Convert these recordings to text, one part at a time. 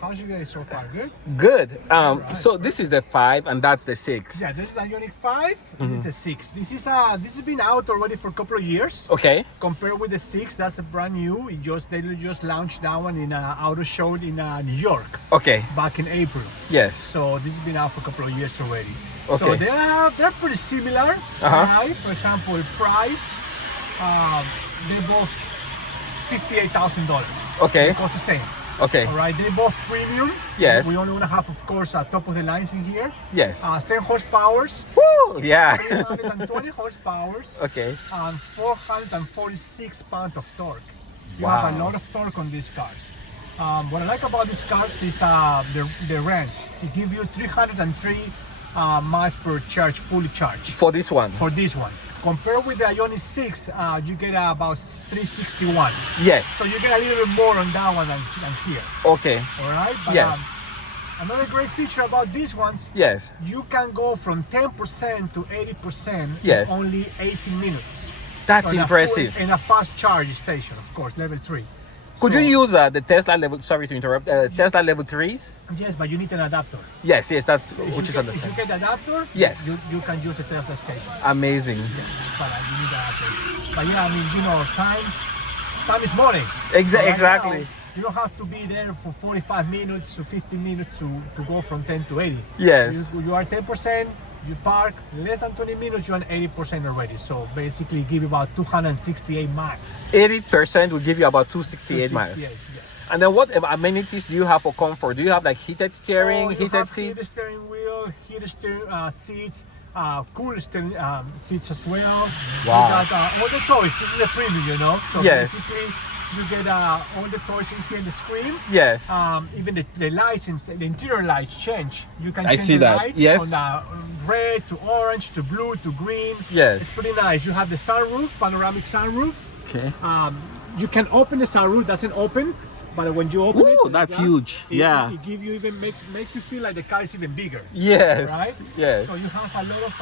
How's your day so far? Good? Good. So this is the 5 and that's the 6. Yeah, this is Ioniq 5. This is the 6. This has been out already for a couple of years. Okay. Compared with the 6, that's a brand new. They just launched that one in an auto show in New York. Okay. Back in April. Yes. So this has been out for a couple of years already. Okay. So they're pretty similar. Right? For example, price, they both $58,000. Okay. They cost the same. Okay. All right, they're both premium. Yes. We only want to have, of course, top of the lines in here. Yes. 10 horsepowers. Woo! Yeah. 320 horsepowers. Okay. And 446 pounds of torque. You Wow. have a lot of torque on these cars. What I like about these cars is the range. It gives you 303 miles per charge, fully charged. For this one. For this one. Compared with the Ioniq 6, you get about 361. Yes. So you get a little bit more on that one than here. Okay. All right? But, Yes. Another great feature about these ones, Yes. you can go from 10% to 80% Yes. in only 18 minutes. That's On a impressive. in a fast charge station, of course, level 3. Could So- you use the Tesla level? Sorry to interrupt. Tesla level 3s. Yes, but you need an adapter. Yes. Yes. That's If which you is get, understandable. If you get the adapter, Yes. you can use a Tesla station. Amazing. Yes, but you need an adapter. But yeah, I mean, time is money. Exactly. You don't have to be there for 45 minutes to 50 minutes to go from 10 to 80. Yes. You are 10%, you park, less than 20 minutes, you're on 80% already. So basically give you about 268 miles. 80% will give you about 268 miles. 268, yes. And then what amenities do you have for comfort? Do you have like heated steering, You heated have seats? heated steering wheel, heated seats, cool steering seats as well. Wow. You got all the toys. This is a premium, you know. So Yes. basically, you get all the toys in here in the screen. Yes. Even the lights, the interior lights change. You can I change see the that. lights Yes. from red to orange to blue to green. Yes. It's pretty nice. You have the sunroof, panoramic sunroof. Okay. You can open the sunroof, doesn't open, but when you open Ooh, it, that's yeah, huge. Yeah. It give you even make you feel like the car is even bigger. Yes. Right? Yes. So you have a lot of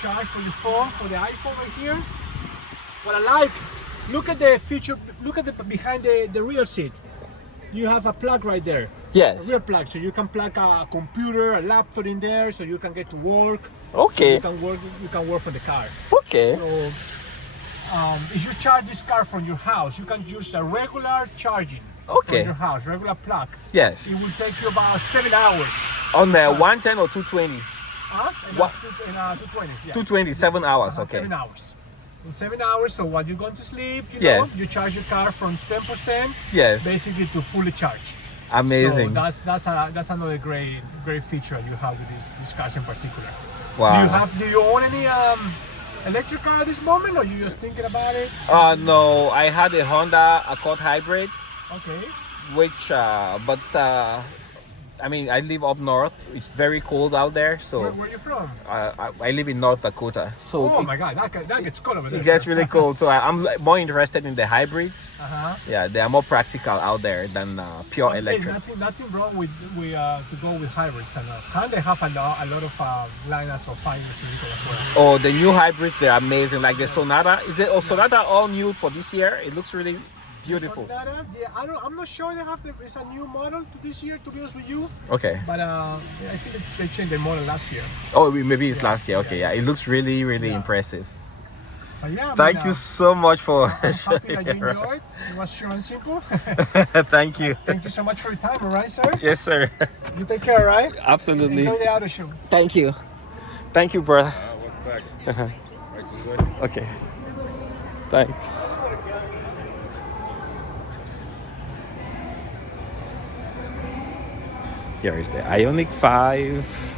charge for your phone, for the iPhone right here. What I like, look at the feature, look at the behind the rear seat. You have a plug right there. A Yes. rear plug, so you can plug a computer, a laptop in there, so you can get to work. Okay. So you can work from the car. Okay. So if you charge this car from your house, you can use a regular charging Okay. from your house, regular plug. Yes. It will take you about 7 hours. On the 110 or 220? What? 220. Yes. 220, 7 hours, okay. 7 hours. In 7 hours, so while you're going to sleep, Yes. you charge your car from 10% Yes. basically to fully charge. Amazing. So that's another great feature you have with these cars in particular. Wow. Do you own any electric car at this moment, or you just thinking about it? No, I had a Honda Accord hybrid, Okay. which, I mean, I live up north. It's very cold out there, so Where are you from? I live in North Dakota. So Oh my God, that gets cold over there. it gets really cold. So I'm more interested in the hybrids. Yeah, they are more practical out there than pure There's electric. nothing wrong with to go with hybrids. And Hyundai have a lot of lineups of hybrids as well. Oh, the new hybrids, they're amazing. Like the Sonata. Is it? Oh, Sonata all new for this year. It looks really beautiful. Sonata, yeah, I'm not sure they have it's a new model to this year, to be honest with you. Okay. But yeah, I think they changed the model last year. Oh, maybe it's last year. Okay, yeah. It looks really, really impressive. But yeah, Thank you so much for I'm happy that you sharing. enjoyed. It was short and simple. Thank you. Thank you so much for your time, all right, sir? Yes, sir. You take care, all right? Absolutely. Enjoy the auto show. Thank you. Thank you, brother. Okay. Thanks. Here is the Ioniq 5.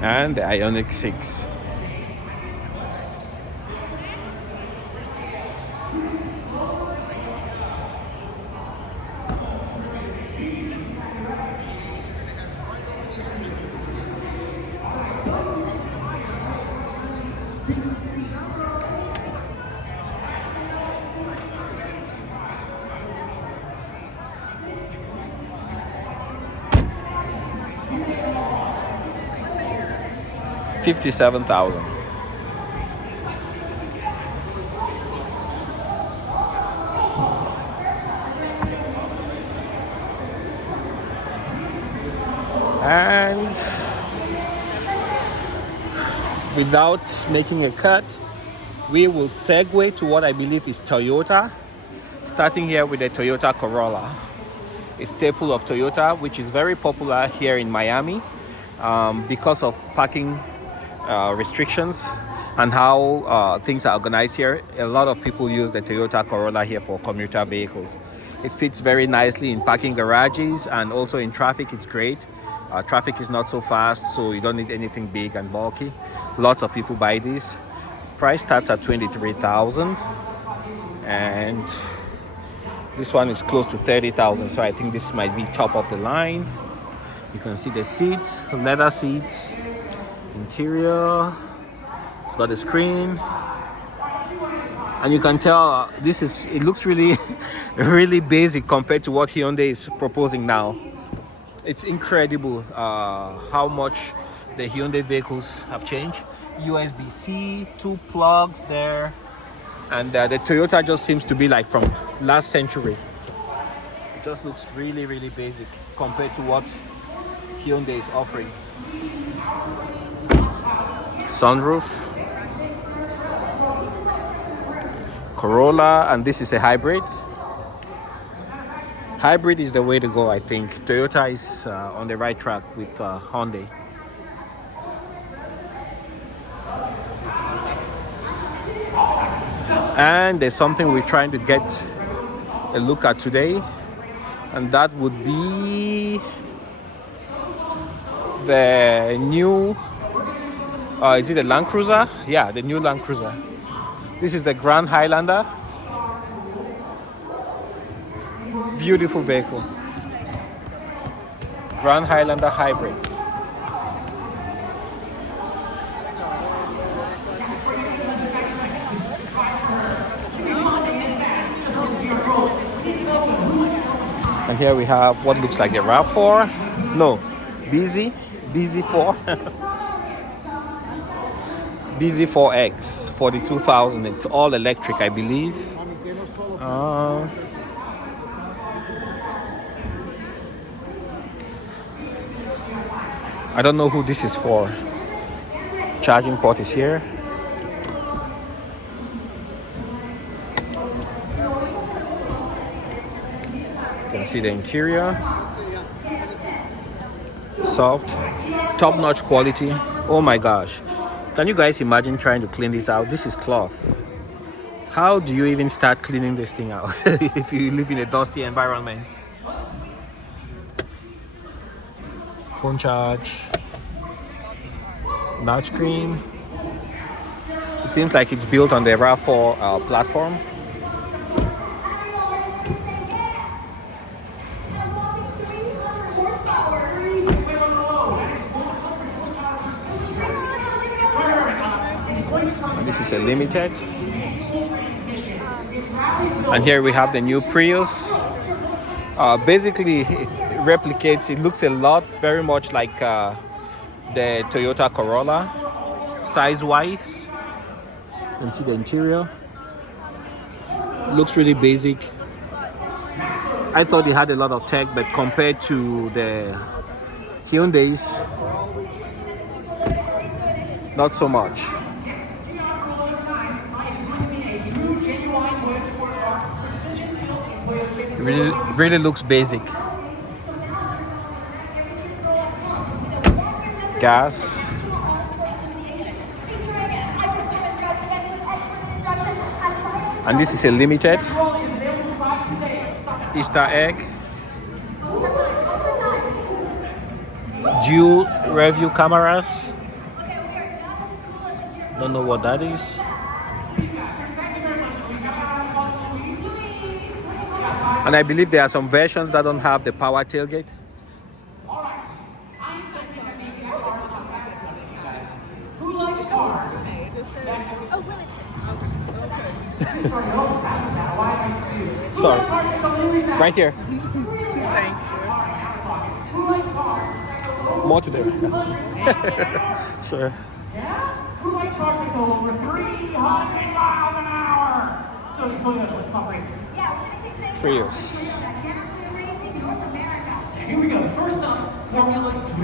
And the Ioniq 6. 57,000. And without making a cut, we will segue to what I believe is Toyota, starting here with the Toyota Corolla, a staple of Toyota, which is very popular here in Miami because of parking restrictions and how things are organized here. A lot of people use the Toyota Corolla here for commuter vehicles. It fits very nicely in parking garages and also in traffic. It's great. Traffic is not so fast, so you don't need anything big and bulky. Lots of people buy this. Price starts at 23,000, and this one is close to 30,000. So I think this might be top of the line. You can see the seats, leather seats, interior. It's got a screen, and you can tell it looks really, really basic compared to what Hyundai is proposing now. It's incredible how much the Hyundai vehicles have changed. USB-C, 2 plugs there, and the Toyota just seems to be like from last century. It just looks really, really basic compared to what Hyundai is offering. Sunroof, Corolla, and this is a hybrid. Hybrid is the way to go, I think. Toyota is on the right track with Hyundai. And there's something we're trying to get a look at today, and that would be the new, is it the Land Cruiser? Yeah, the new Land Cruiser. This is the Grand Highlander. Beautiful vehicle. Grand Highlander hybrid. And here we have what looks like a RAV4. No, BZ4. BZ4X, 42,000. It's all electric, I believe. I don't know who this is for. Charging port is here. You can see the interior. Soft, top-notch quality. Oh my gosh. Can you guys imagine trying to clean this out? This is cloth. How do you even start cleaning this thing out if you live in a dusty environment? Phone charge, large screen. It seems like it's built on the RAV4 platform. And this is a limited. And here we have the new Prius. Basically, it replicates, it looks a lot very much like the Toyota Corolla size-wise. You can see the interior. Looks really basic. I thought it had a lot of tech, but compared to the Hyundais, not so much. It really looks basic. Gas. And this is a limited. Easter egg. Dual review cameras. Don't know what that is. And I believe there are some versions that don't have the power tailgate. Who likes cars? Sorry. Right here. Thank More to do. Sure. Yeah? Who likes cars that go over 300 miles an hour? So does Toyota. Let's talk racing. Yeah, we're gonna kick things Prius. off with Toyota Gas Racing North America. Here we go. First up, Formula Drift.